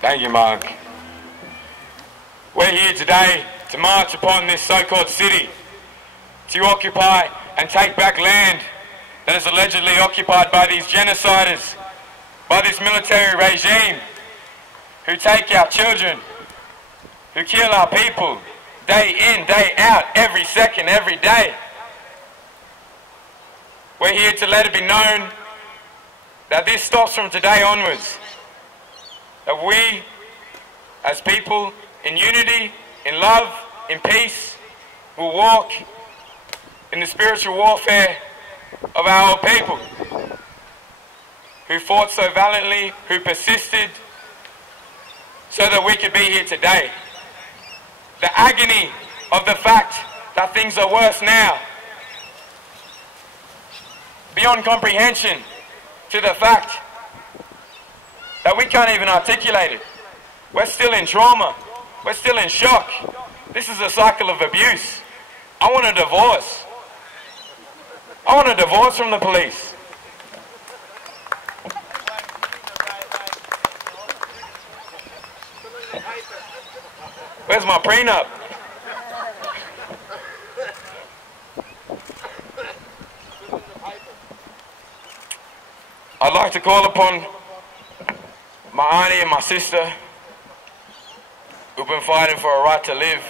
Thank you, Mark. We're here today to march upon this so-called city, to occupy and take back land that is allegedly occupied by these genociders, by this military regime, who take our children, who kill our people, day in, day out, every second, every day. We're here to let it be known that this stops from today onwards. That we, as people, in unity, in love, in peace, will walk in the spiritual warfare of our old people, who fought so valiantly, who persisted, so that we could be here today. The agony of the fact that things are worse now, beyond comprehension, to the fact that we can't even articulate it. We're still in trauma. We're still in shock. This is a cycle of abuse. I want a divorce. I want a divorce from the police. Where's my prenup? I'd like to call upon my auntie and my sister who've been fighting for a right to live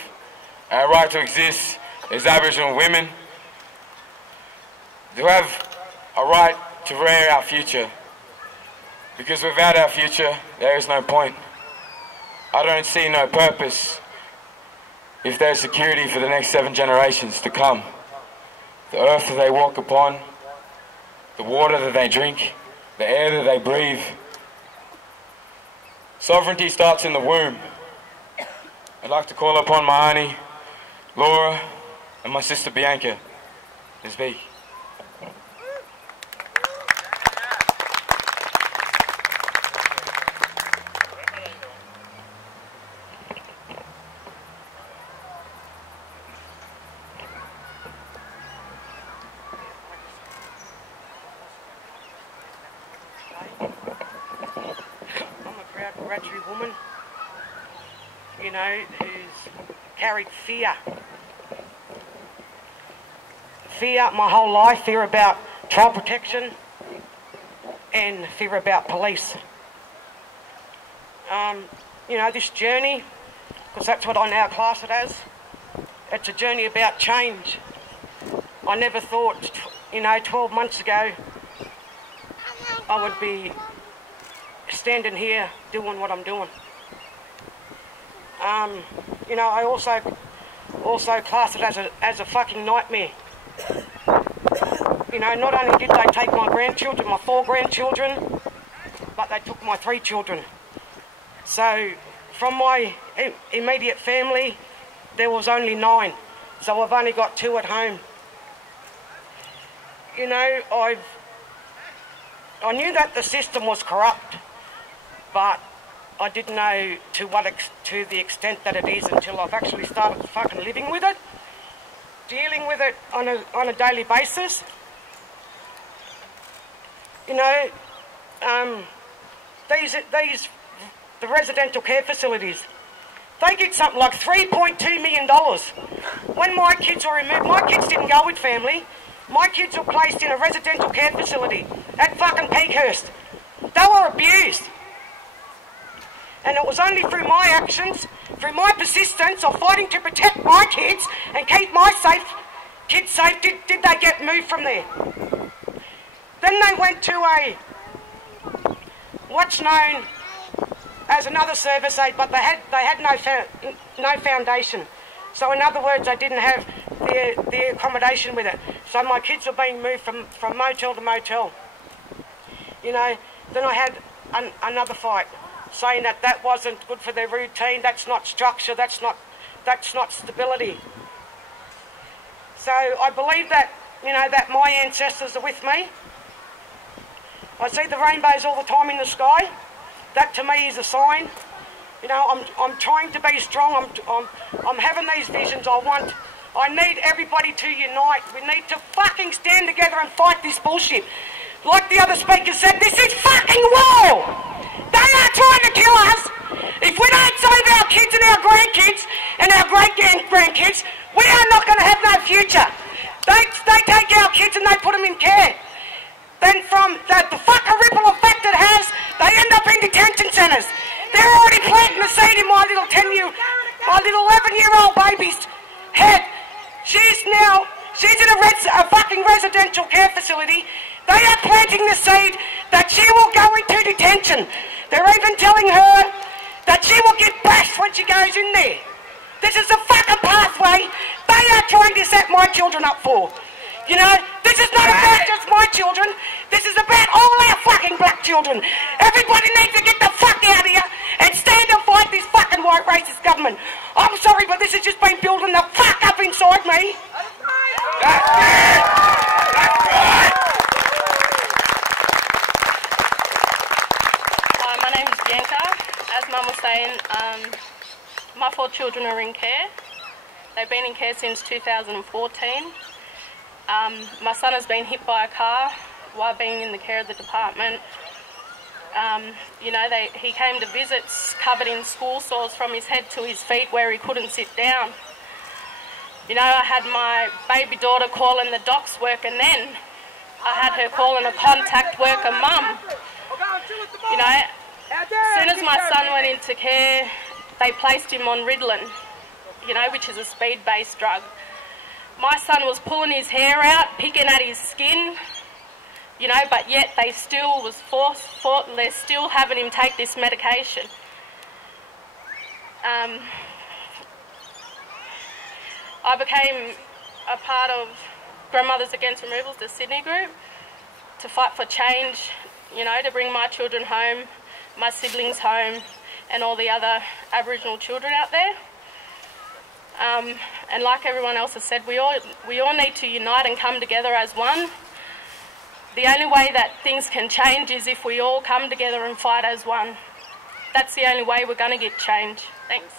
and a right to exist as Aboriginal women, to have a right to rear our future. Because without our future, there is no point. I don't see no purpose if there's security for the next 7 generations to come. The earth that they walk upon, the water that they drink, the air that they breathe. Sovereignty starts in the womb. I'd like to call upon my auntie, Laura, and my sister Bianca to speak. Woman, you know, who's carried fear my whole life, fear about child protection and fear about police. You know, this journey, because that's what I now class it as, it's a journey about change. I never thought, you know, 12 months ago I would be standing here doing what I'm doing. You know, I also class it as a fucking nightmare. You know, not only did they take my grandchildren, my 4 grandchildren, but they took my 3 children. So from my immediate family, there was only 9. So I've only got 2 at home. You know, I knew that the system was corrupt, but I didn't know to the extent that it is until I've actually started fucking living with it, dealing with it on a daily basis. You know, the residential care facilities, they get something like $3.2 million. When my kids were removed, my kids didn't go with family. My kids were placed in a residential care facility at fucking Peakhurst. They were abused. And it was only through my actions, through my persistence of fighting to protect my kids and keep my kids safe, did they get moved from there. Then they went to what's known as another service aid, but they had no foundation. So in other words, they didn't have the accommodation with it. So my kids were being moved from motel to motel. You know, then I had another fight, saying that wasn't good for their routine, that's not structure, that's not stability. So I believe that, you know, that my ancestors are with me. I see the rainbows all the time in the sky. That to me is a sign. You know, I'm trying to be strong. I'm having these visions. I need everybody to unite. We need to fucking stand together and fight this bullshit. Like the other speaker said, this is fucking war. They are trying to kill us. little 11-year-old baby's head. She's in a fucking residential care facility. They are planting the seed that she will go into detention. They're even telling her that she will get bashed when she goes in there. This is the fucking pathway they are trying to set my children up for. You know, this is not about just my children. This is about all our fucking black children. Everybody needs to get the fuck out of here and stand and fight this fucking white racist government. I'm sorry, but this has just been building the fuck up inside me. That's it! That's right! Hi, my name is Bianca. As Mum was saying, my 4 children are in care. They've been in care since 2014. My son has been hit by a car while being in the care of the department. You know, he came to visits covered in school sores from his head to his feet where he couldn't sit down. You know, I had my baby daughter calling the docs work, and then I had her calling a contact worker mum. You know, as soon as my son went into care, they placed him on Ritalin, you know, which is a speed-based drug. My son was pulling his hair out, picking at his skin, you know, but yet they're still having him take this medication. I became a part of Grandmothers Against Removals, the Sydney group, to fight for change, you know, to bring my children home, my siblings home, and all the other Aboriginal children out there. And like everyone else has said, we all need to unite and come together as one. The only way that things can change is if we all come together and fight as one. That's the only way we're going to get change. Thanks.